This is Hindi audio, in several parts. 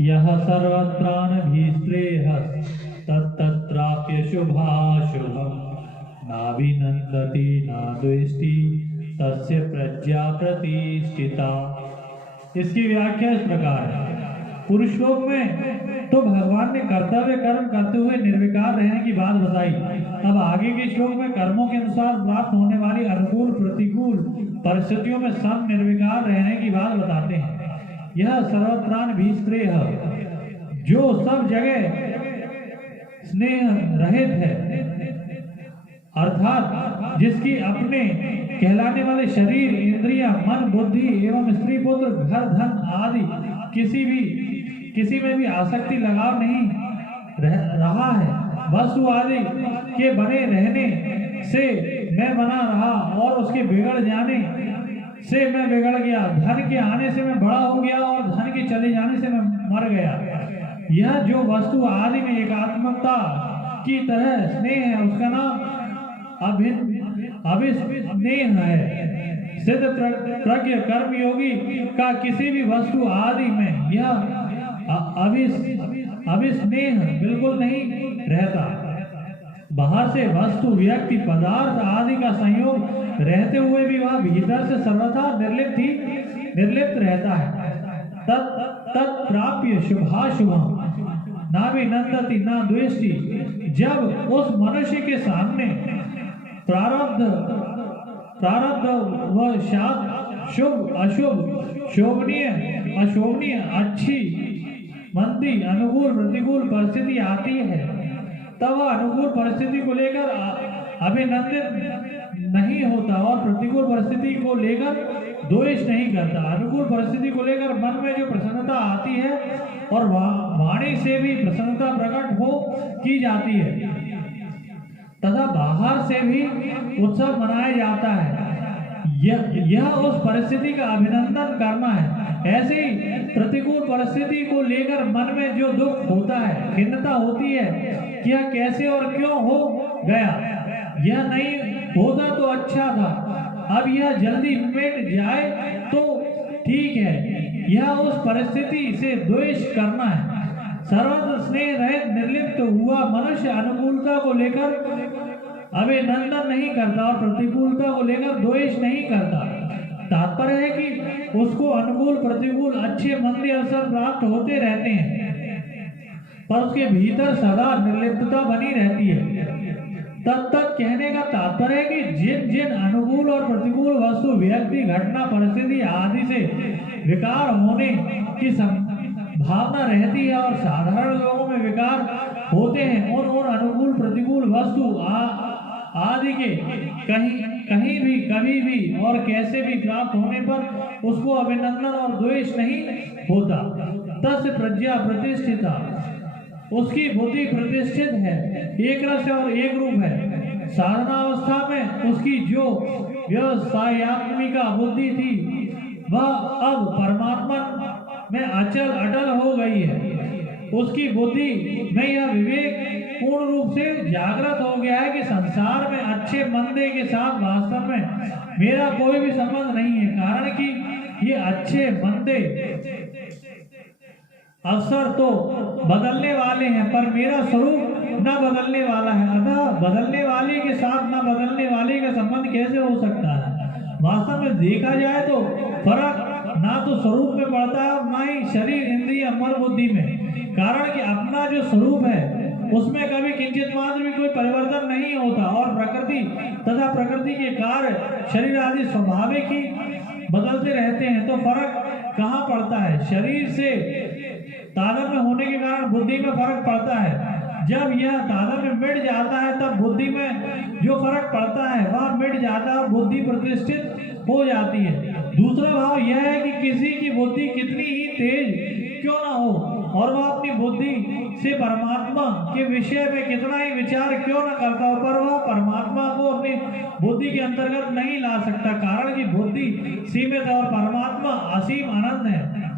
यह सर्वत्रानभीश्रेयः तत्तत्राप्य शुभाशुभम् नाभिनन्दति न द्वेष्टि तस्य प्रज्ञा प्रतिष्ठिता। इसकी व्याख्या इस प्रकार है। पुरुष लोक में तो भगवान ने कर्तव्य कर्म करते हुए निर्विकार रहने की बात बताई। अब आगे के श्लोक में कर्मों के अनुसार प्राप्त होने वाली अनुकूल प्रतिकूल परिस्थितियों में सम निर्विकार रहने की बात बताते हैं। यह सर्वत्रानभीश्रेयः, जो सब जगह स्नेह रहित है, अर्थात जिसकी अपने कहलाने वाले शरीर, इंद्रियां, मन, बुद्धि एवं स्त्री पुत्र, घर, धन आदि किसी में भी आसक्ति लगाव नहीं रहा है। वस्तु आदि के बने रहने से मैं बना रहा और उसके बिगड़ जाने से मैं बिगड़ गया। धन के आने से मैं बड़ा हो गया और धन के चले जाने से मैं मर गया। यह जो वस्तु आदि में एकात्मकता की तरह स्नेह है, उसका नाम अभिस्नेह है। सिद्ध प्रज्ञ कर्मयोगी का किसी भी वस्तु आदि में यह अभिस्नेह बिल्कुल नहीं रहता। बाहर से वस्तु, व्यक्ति, पदार्थ आदि का संयोग रहते हुए भी वह भीतर से सर्वथा निर्लिप्त रहता है। तत्प्राप्य शुभाशुभम् नाभिनन्दति न द्वेष्टि। जब उस मनुष्य के सामने प्रारब्ध वशात शुभ अशुभ, शोभनीय अशोभनीय, अच्छी मंदी, अनुकूल प्रतिकूल परिस्थिति आती है, तब वह अनुकूल परिस्थिति को लेकर अभिनंदित नहीं होता और प्रतिकूल परिस्थिति को लेकर द्वेष नहीं करता। अनुकूल परिस्थिति को लेकर मन में जो प्रसन्नता आती है और वाणी से भी प्रसन्नता प्रकट की जाती है तथा बाहर से भी उत्सव मनाया जाता है, यह उस परिस्थिति का अभिनंदन करना है। ऐसे ही प्रतिकूल परिस्थिति को लेकर मन में जो दुख होता है, खिन्नता होती है कि यह कैसे और क्यों हो गया, यह नहीं होता तो अच्छा था, अब यह जल्दी मिट जाए तो ठीक है, यह उस परिस्थिति से द्वेष करना है। सर्वत्र स्नेह रहित निर्लिप्त हुआ मनुष्य अनुकूलता को लेकर अभिनंदन नहीं करता और प्रतिकूलता को लेकर द्वेष नहीं करता। तात्पर्य है कि उसको अनुकूल प्रतिकूल अच्छे मंदे अवसर प्राप्त होते रहते हैं, पर उसके भीतर सदा निर्लिप्तता बनी रहती है। तब तक कहने का तात्पर्य है कि जिन अनुकूल और प्रतिकूल वस्तु, व्यक्ति, घटना, परिस्थिति आदि से विकार होने की भावना रहती है और साधारण लोगों में विकार होते हैं, उन अनुकूल प्रतिकूल वस्तु आदि के कहीं भी, कभी भी और कैसे भी प्राप्त होने पर उसको अभिनंदन और द्वेष नहीं होता। तस्य प्रज्ञा प्रतिष्ठिता, उसकी बुद्धि प्रतिष्ठित है, एक रस और एक रूप है। साधना अवस्था में उसकी जो व्यवसायत्मिका बुद्धि थी वह अब परमात्मा में अटल हो गई है। उसकी बुद्धि में यह विवेक पूर्ण रूप से जागृत हो गया है कि संसार में अच्छे मंदे के साथ वास्तव में मेरा कोई भी संबंध नहीं है, कारण कि ये अच्छे मंदे अवसर तो बदलने वाले हैं, पर मेरा स्वरूप न बदलने वाला है। अतः बदलने वाले के साथ न बदलने वाले का संबंध कैसे हो सकता है? वास्तव में देखा जाए तो फर्क ना तो स्वरूप में पड़ता है और ना ही शरीर, इंद्रिय, मन, बुद्धि में, कारण कि अपना जो स्वरूप है उसमें कभी किंचित मात्र भी कोई परिवर्तन नहीं होता और प्रकृति तथा प्रकृति के कार्य, शरीर आदि स्वाभाविक ही बदलते रहते हैं। तो फर्क कहाँ पड़ता है? शरीर से तादात्म्य होने के कारण बुद्धि में फर्क पड़ता है। जब यह तादात्म्य मिट जाता है तब बुद्धि में जो फर्क पड़ता है वह मिट जाता है और बुद्धि प्रतिष्ठित हो जाती है। दूसरा भाव यह है कि किसी की बुद्धि कितनी ही तेज क्यों ना हो और वह अपनी बुद्धि से परमात्मा के विषय में कितना ही विचार क्यों न करता हो, पर वह परमात्मा को अपनी बुद्धि के अंतर्गत नहीं ला सकता, कारण कि बुद्धि सीमित है और परमात्मा असीम अनंत है।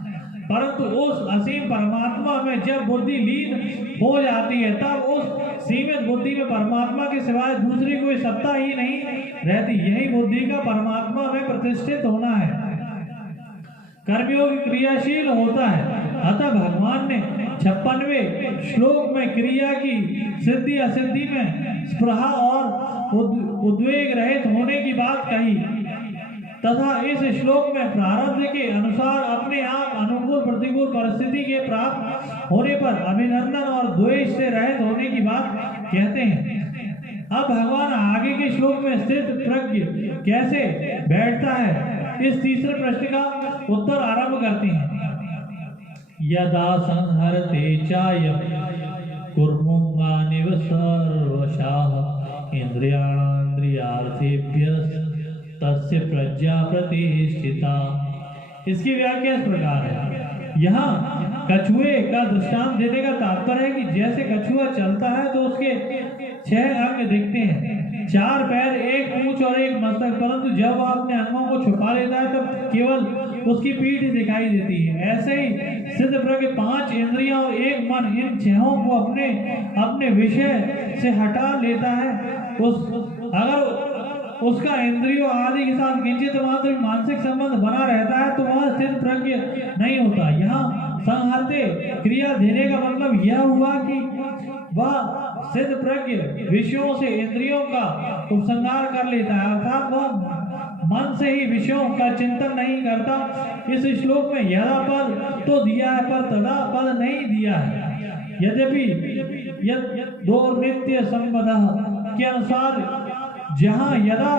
परंतु उस असीम परमात्मा में जब बुद्धि लीन हो जाती है तब उस सीमित बुद्धि में परमात्मा के सिवाय दूसरी कोई सत्ता ही नहीं रहती। यही बुद्धि का परमात्मा में प्रतिष्ठित होना है। कर्मयोग क्रियाशील होता है अतः भगवान ने 56वें श्लोक में क्रिया की सिद्धि असिद्धि में स्पृहा और उद्वेग रहित होने की बात कही तथा इस श्लोक में प्रारब्ध के अनुसार अपने आप अनुकूल प्रतिकूल परिस्थिति के प्राप्त होने पर अभिनंदन और द्वेष से रहित होने की बात कहते हैं। अब भगवान आगे के श्लोक में स्थित प्रज्ञ कैसे बैठता है, इस तीसरे प्रश्न का उत्तर आरंभ करते हैं। यदा संहरते चायं कुर्मुंगानिव सर्वशाः इंद्रियाणान्द्रियार्थेभ्यः तस्य प्रज्ञा प्रतिष्ठिता। इसकी व्याख्या इस प्रकार है। यहाँ कछुए का दृष्टांत देने का तात्पर्य है कि जैसे कछुआ चलता है तो उसके 6 अंग दिखते हैं, 4 पैर, 1 पूंछ और 1 मस्तक, परंतु जब वह अपने अंगों को छुपा लेता है तब केवल उसकी पीठ दिखाई देती है। ऐसे ही सिद्ध प्रज्ञ 5 इंद्रियां और 1 मन, इन 6 को अपने विषय से हटा लेता है। अगर उसका इंद्रियों आदि के साथ किंचित मात्र मानसिक संबंध बना रहता है तो वह स्थिर प्रज्ञ नहीं होता। यहाँ संहरते क्रिया देने का मतलब यह हुआ कि वह सिद्ध प्रज्ञ विषयों से इंद्रियों का उपसंहार कर लेता है, अर्थात वह मन से ही विषयों का चिंतन नहीं करता। इस श्लोक में यदा पद तो दिया है पर तदा पद नहीं दिया है। यद्यपि दो नित्य संबंध के अनुसार जहाँ यदा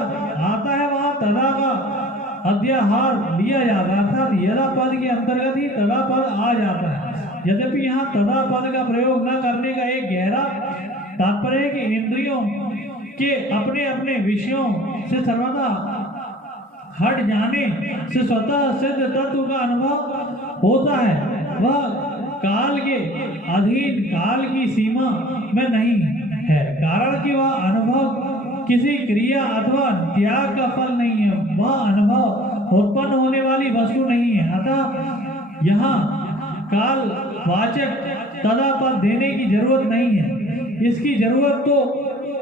आता है वहाँ तदा का अध्याहार लिया जाता है, अर्थात यदा पद के अंतर्गत ही तदा पद आ जाता है। यद्यपि यहाँ तदा पद का प्रयोग न करने का एक गहरा तात्पर्य है कि इंद्रियों के अपने अपने विषयों से सर्वदा हट जाने से स्वतः सिद्ध तत्व का अनुभव होता है। वह काल के अधीन, काल की सीमा में नहीं है, कारण कि वह अनुभव किसी क्रिया अथवा त्याग का फल नहीं है, वह अनुभव उत्पन्न होने वाली वस्तु नहीं है। अतः यहाँ काल वाचक तदा पद देने की जरूरत नहीं है। इसकी जरूरत तो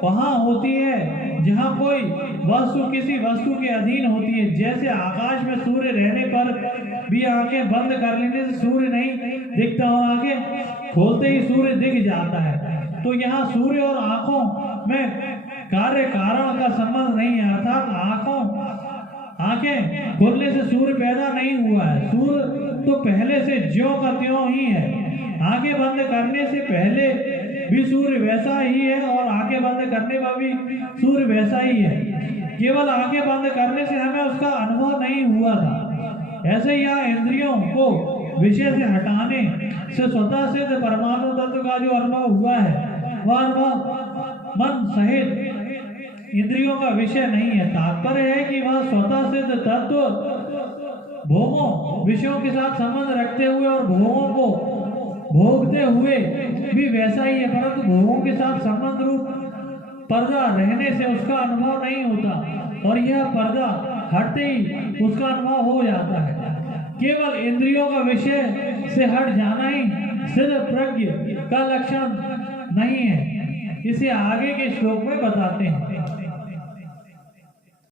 वहाँ होती है जहाँ कोई वस्तु किसी वस्तु के अधीन होती है। जैसे आकाश में सूर्य रहने पर भी आंखें बंद कर लेने से सूर्य नहीं दिखता और आंखें खोलते ही सूर्य दिख जाता है। तो यहाँ सूर्य और आंखों में कार्य कारण का संबंध नहीं है, अर्थात आंखें खोलने से सूर्य पैदा नहीं हुआ है। सूर्य तो पहले से ज्यों का त्यों ही है। आंखें बंद करने से पहले भी सूर्य वैसा ही है और आंखें बंद करने पर भी सूर्य वैसा ही है। केवल आंखें बंद करने से हमें उसका अनुभव नहीं हुआ था। ऐसे ही यहाँ इंद्रियों को विषय से हटाने से स्वतः सिद्ध परमाणु तत्व का जो अनुभव हुआ है वह अनुभव मन सहित इंद्रियों का विषय नहीं है। तात्पर्य है कि वह स्वतः सिद्ध तत्व भोगों विषयों के साथ संबंध रखते हुए और भोगों को भोगते हुए भी वैसा ही है, परंतु भोगों के साथ संबंध रूप पर्दा रहने से उसका अनुभव नहीं होता और यह पर्दा हटते ही उसका अनुभव हो जाता है। केवल इंद्रियों का विषय से हट जाना ही सिद्ध प्रज्ञ का लक्षण नहीं है। इसे आगे के श्लोक में बताते हैं।